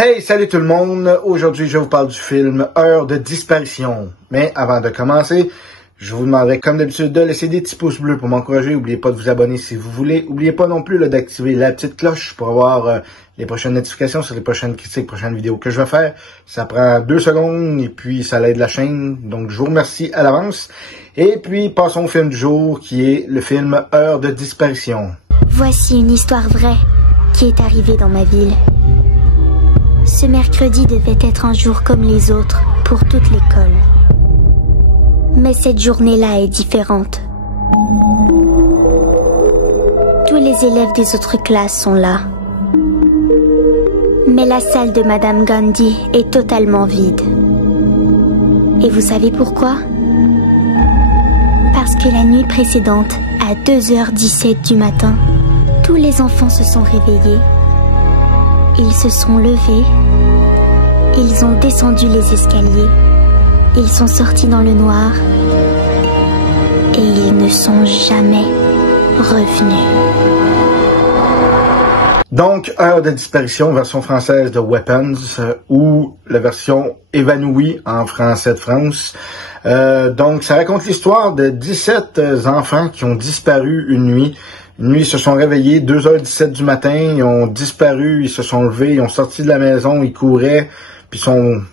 Hey, salut tout le monde! Aujourd'hui, je vous parle du film Heure de disparition. Mais avant de commencer, je vous demanderai comme d'habitude de laisser des petits pouces bleus pour m'encourager. N'oubliez pas de vous abonner si vous voulez. N'oubliez pas non plus d'activer la petite cloche pour avoir les prochaines notifications sur les prochaines critiques, prochaines vidéos que je vais faire. Ça prend 2 secondes et puis ça l'aide la chaîne. Donc, je vous remercie à l'avance. Et puis, passons au film du jour qui est le film Heure de disparition. Voici une histoire vraie qui est arrivée dans ma ville. Ce mercredi devait être un jour comme les autres pour toute l'école. Mais cette journée-là est différente. Tous les élèves des autres classes sont là. Mais la salle de Madame Gandhi est totalement vide. Et vous savez pourquoi? Parce que la nuit précédente, à 2h17 du matin, tous les enfants se sont réveillés. Ils se sont levés, ils ont descendu les escaliers, ils sont sortis dans le noir et ils ne sont jamais revenus. Donc, Heure de disparition, version française de Weapons, ou la version Évanoui en français de France. Donc, ça raconte l'histoire de 17 enfants qui ont disparu une nuit. Une nuit, ils se sont réveillés, 2h17 du matin, ils ont disparu, ils se sont levés, ils ont sorti de la maison, ils couraient, puis sont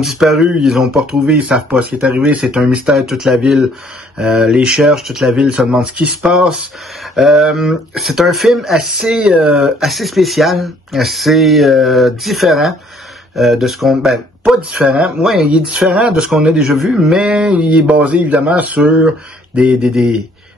disparus, ils ont pas retrouvé, ils savent pas ce qui est arrivé, c'est un mystère, toute la ville les cherche, toute la ville se demande ce qui se passe. C'est un film assez spécial, assez différent de ce qu'on... Ben, pas différent, ouais, il est différent de ce qu'on a déjà vu, mais il est basé évidemment sur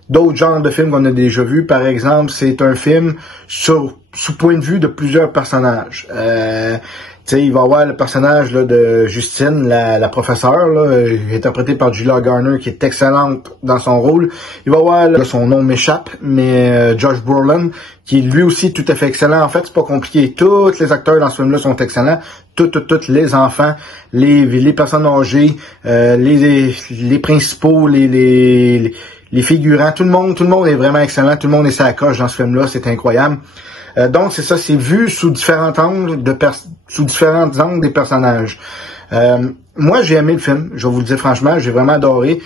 d'autres genres de films qu'on a déjà vus. Par exemple, c'est un film sous point de vue de plusieurs personnages. Tu sais, il va y avoir le personnage là, de Justine, la professeure, là, interprétée par Julia Garner, qui est excellente dans son rôle. Il va y avoir, là, son nom m'échappe, mais Josh Brolin, qui est lui aussi tout à fait excellent. En fait, c'est pas compliqué. Tous les acteurs dans ce film-là sont excellents. Tous les enfants, les personnes âgées, les principaux, les figurants, tout le monde est vraiment excellent, tout le monde est sa coche dans ce film-là, c'est incroyable. Donc c'est ça, c'est vu sous différents angles des personnages. Moi j'ai aimé le film, je vais vous le dire franchement, j'ai vraiment adoré.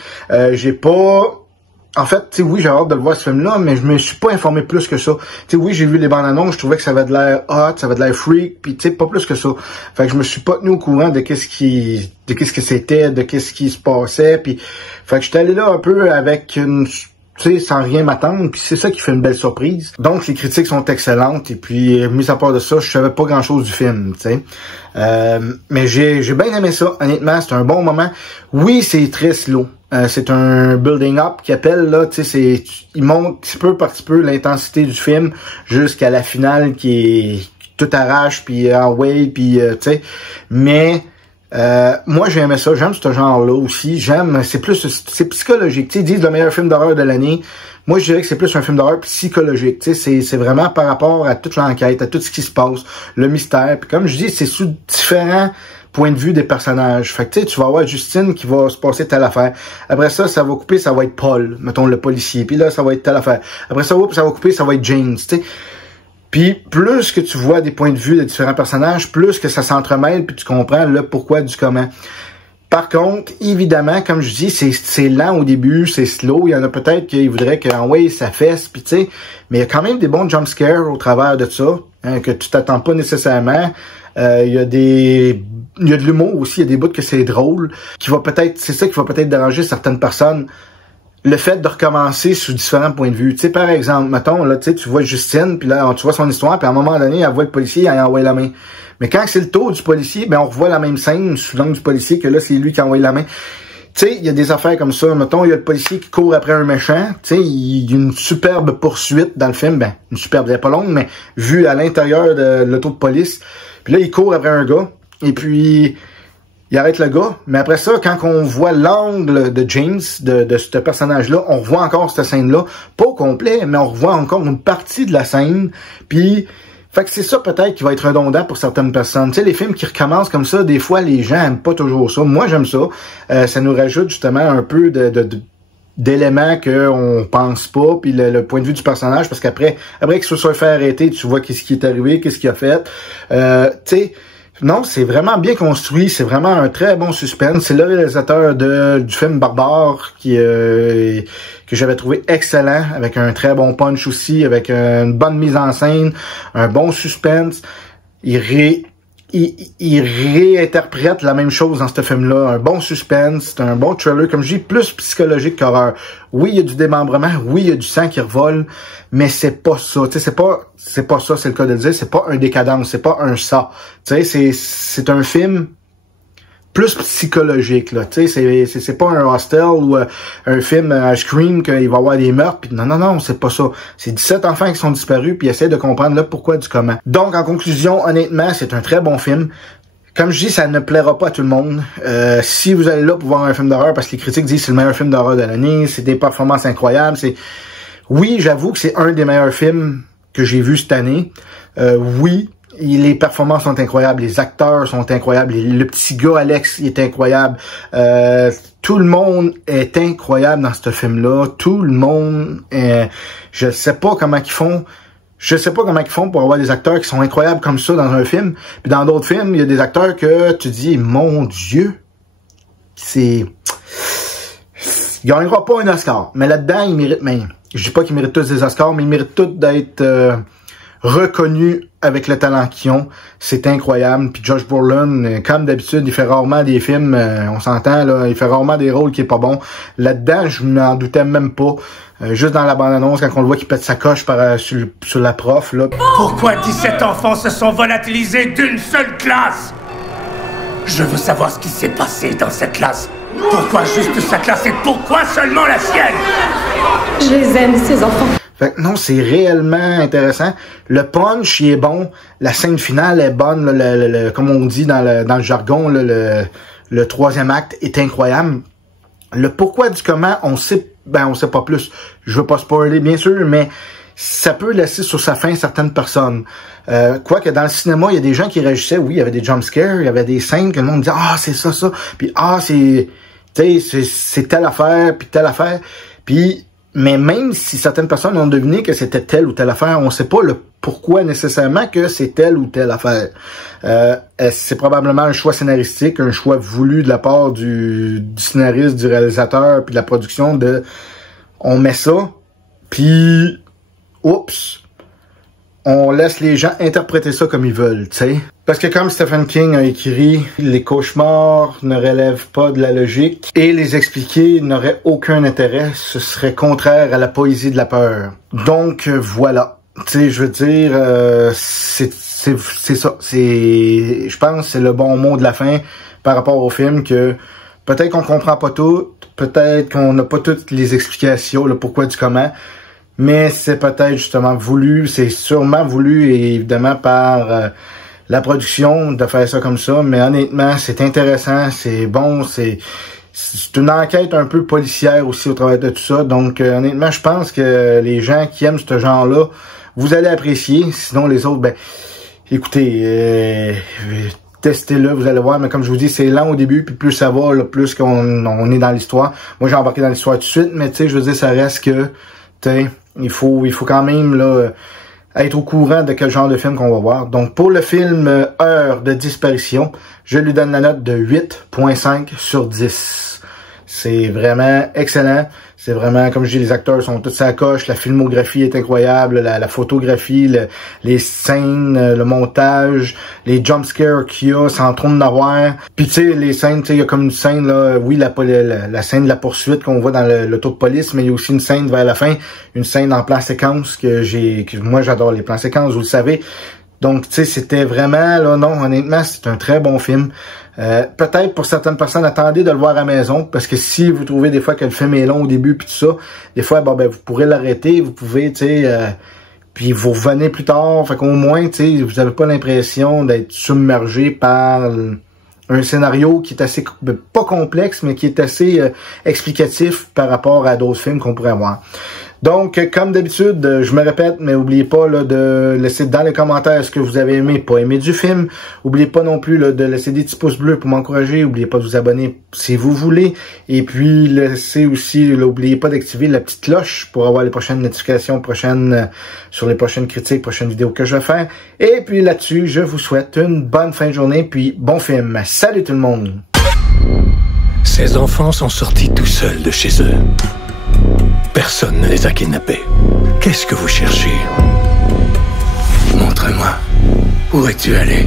En fait, tu sais, oui, j'ai hâte de le voir ce film-là, mais je me suis pas informé plus que ça. Tu sais, oui, j'ai vu les bandes annonces, je trouvais que ça avait de l'air hot, ça avait de l'air freak, puis tu sais, pas plus que ça. Fait que je me suis pas tenu au courant de qu'est-ce que c'était, de qu'est-ce qui se passait, puis fait que j'étais allé là un peu avec une, tu sais, sans rien m'attendre, puis c'est ça qui fait une belle surprise. Donc, les critiques sont excellentes, et puis, mis à part de ça, je savais pas grand-chose du film, tu sais. Mais j'ai bien aimé ça, honnêtement, c'est un bon moment. Oui, c'est très slow. C'est un building up qui appelle, là, tu sais, il monte petit peu par petit peu l'intensité du film jusqu'à la finale qui est tout arrache, puis en way, puis tu sais. Mais moi j'ai aimé ça, j'aime ce genre-là aussi. C'est psychologique. Tu sais, ils disent le meilleur film d'horreur de l'année. Moi je dirais que c'est plus un film d'horreur psychologique. Tu sais, c'est vraiment par rapport à toute l'enquête, à tout ce qui se passe, le mystère. Puis comme je dis, c'est sous différents point de vue des personnages. Fait que tu sais, tu vas avoir Justine qui va se passer telle affaire. Après ça, ça va couper, ça va être Paul, mettons le policier. Puis là, ça va être telle affaire. Après ça, ça va couper, ça va être James, tu sais. Puis plus que tu vois des points de vue de différents personnages, plus que ça s'entremêle, puis tu comprends le pourquoi du comment. Par contre, évidemment, comme je dis, c'est lent au début, c'est slow. Il y en a peut-être qui voudraient que, ouais, ça fesse, puis tu sais. Mais il y a quand même des bons jump scares au travers de ça, hein, que tu t'attends pas nécessairement. Il y a de l'humour aussi, il y a des bouts que c'est drôle, c'est ça qui va peut-être déranger certaines personnes. Le fait de recommencer sous différents points de vue. Tu sais, par exemple, mettons, là, tu vois Justine, puis là, tu vois son histoire, puis à un moment donné, elle voit le policier, elle envoie la main. Mais quand c'est le tour du policier, ben, on revoit la même scène sous l'angle du policier, que là, c'est lui qui envoie la main. Tu sais, il y a des affaires comme ça. Mettons, il y a le policier qui court après un méchant. Tu sais, il y a une superbe poursuite dans le film. Ben, une superbe, elle est pas longue, mais vue à l'intérieur de l'auto de police. Puis là, il court après un gars. Et puis, il arrête le gars. Mais après ça, quand on voit l'angle de James, de ce personnage-là, on revoit encore cette scène-là. Pas au complet, mais on revoit encore une partie de la scène. Puis, fait que c'est ça peut-être qui va être redondant pour certaines personnes. Tu sais, les films qui recommencent comme ça, des fois, les gens aiment pas toujours ça. Moi, j'aime ça. Ça nous rajoute justement un peu d'éléments qu'on pense pas, puis le point de vue du personnage, parce qu'après qu'il se soit fait arrêter, tu vois qu'est-ce qui est arrivé, qu'est-ce qu'il a fait. Tu sais, Non, c'est vraiment bien construit, c'est vraiment un très bon suspense. C'est le réalisateur du film Barbare que j'avais trouvé excellent, avec un très bon punch aussi, avec une bonne mise en scène, un bon suspense. Il réinterprète la même chose dans ce film-là. Un bon suspense, c'est un bon thriller, comme je dis, plus psychologique qu'horreur. Oui, il y a du démembrement, oui, il y a du sang qui revole, mais c'est pas ça. Tu sais, c'est pas ça, c'est le cas de le dire. C'est pas un décadence, c'est pas un ça. Tu sais, c'est un film plus psychologique, là. Tu sais, c'est pas un Hostel ou un film Scream qu'il va y avoir des meurtres. Pis non, c'est pas ça. C'est 17 enfants qui sont disparus puis essaient de comprendre le pourquoi du comment. Donc, en conclusion, honnêtement, c'est un très bon film. Comme je dis, ça ne plaira pas à tout le monde. Si vous allez là pour voir un film d'horreur, parce que les critiques disent que c'est le meilleur film d'horreur de l'année, c'est des performances incroyables, oui, j'avoue que c'est un des meilleurs films que j'ai vu cette année. Oui, les performances sont incroyables, les acteurs sont incroyables, le petit gars Alex, il est incroyable. Tout le monde est incroyable dans ce film-là. Tout le monde, je sais pas comment ils font. Je sais pas comment ils font pour avoir des acteurs qui sont incroyables comme ça dans un film. Puis dans d'autres films, il y a des acteurs que tu dis, mon Dieu, il gagnera pas un Oscar. Mais là-dedans, il mérite même. Je dis pas qu'ils méritent tous des Oscars, mais ils méritent tous d'être reconnus avec le talent qu'ils ont. C'est incroyable. Puis Josh Brolin, comme d'habitude, il fait rarement des films, on s'entend, là, il fait rarement des rôles qui est pas bon. Là-dedans, je m'en doutais même pas. Juste dans la bande-annonce, quand on le voit qu'il pète sa coche sur la prof, là. Pourquoi 17 enfants se sont volatilisés d'une seule classe? Je veux savoir ce qui s'est passé dans cette classe. Pourquoi juste sa classe et pourquoi seulement la sienne? Je les aime, ces enfants. Fait que non, c'est réellement intéressant. Le punch, il est bon. La scène finale est bonne. Comme on dit dans le jargon, le troisième acte est incroyable. Le pourquoi du comment, on sait pas plus. Je veux pas spoiler, bien sûr, mais ça peut laisser sur sa fin certaines personnes. Quoique dans le cinéma, il y a des gens qui réagissaient, oui, il y avait des jumpscares, il y avait des scènes que le monde disait, ah, c'est ça, puis ah, c'est telle affaire, puis telle affaire, puis mais même si certaines personnes ont deviné que c'était telle ou telle affaire, on sait pas le pourquoi nécessairement que c'est telle ou telle affaire. C'est probablement un choix scénaristique, un choix voulu de la part du scénariste, du réalisateur, puis de la production on met ça, puis oups, on laisse les gens interpréter ça comme ils veulent, tu sais. Parce que comme Stephen King a écrit, les cauchemars ne relèvent pas de la logique et les expliquer n'aurait aucun intérêt, ce serait contraire à la poésie de la peur. Donc voilà, tu sais, je veux dire, c'est ça, je pense que c'est le bon mot de la fin par rapport au film, que peut-être qu'on comprend pas tout, peut-être qu'on n'a pas toutes les explications, le pourquoi du comment, mais c'est peut-être justement voulu, c'est sûrement voulu, et évidemment par la production de faire ça comme ça, mais honnêtement, c'est intéressant, c'est bon, c'est une enquête un peu policière aussi au travers de tout ça, donc honnêtement, je pense que les gens qui aiment ce genre-là, vous allez apprécier, sinon les autres, écoutez, testez-le, vous allez voir, mais comme je vous dis, c'est lent au début, puis plus ça va, là, plus qu'on est dans l'histoire. Moi, j'ai embarqué dans l'histoire tout de suite, mais tu sais, je veux dire, ça reste que, tu sais, il faut quand même, là, être au courant de quel genre de film qu'on va voir. Donc, pour le film Heure de disparition, je lui donne la note de 8.5 sur 10. C'est vraiment excellent. C'est vraiment, comme je dis, les acteurs sont tous à la coche, la filmographie est incroyable, la photographie, les scènes, le montage, les jumpscares qu'il y a, sans trop de avoir. Puis tu sais, les scènes, tu sais, il y a comme une scène, là, oui, la scène de la poursuite qu'on voit dans l'auto de police, mais il y a aussi une scène vers la fin, une scène en plan séquence moi j'adore les plans séquences, vous le savez. Donc, tu sais, c'était vraiment, là, non, honnêtement, c'est un très bon film. Peut-être pour certaines personnes, attendez de le voir à la maison, parce que si vous trouvez des fois que le film est long au début puis tout ça, des fois, vous pourrez l'arrêter, vous pouvez, tu sais, puis vous revenez plus tard, fait qu'au moins, tu sais, vous n'avez pas l'impression d'être submergé par un scénario qui est assez, pas complexe, mais qui est assez explicatif par rapport à d'autres films qu'on pourrait voir. Donc, comme d'habitude, je me répète, mais n'oubliez pas là, de laisser dans les commentaires ce que vous avez aimé, pas aimé du film. N'oubliez pas non plus là, de laisser des petits pouces bleus pour m'encourager. N'oubliez pas de vous abonner si vous voulez. Et puis, laissez aussi, n'oubliez pas d'activer la petite cloche pour avoir les prochaines notifications sur les prochaines critiques, prochaines vidéos que je vais faire. Et puis là-dessus, je vous souhaite une bonne fin de journée, puis bon film. Salut tout le monde! Ces enfants sont sortis tout seuls de chez eux. Personne ne les a kidnappés. Qu'est-ce que vous cherchez? Montre-moi. Où es-tu allé?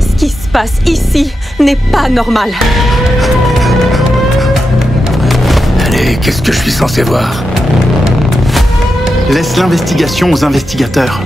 Ce qui se passe ici n'est pas normal. Allez, qu'est-ce que je suis censé voir? Laisse l'investigation aux investigateurs.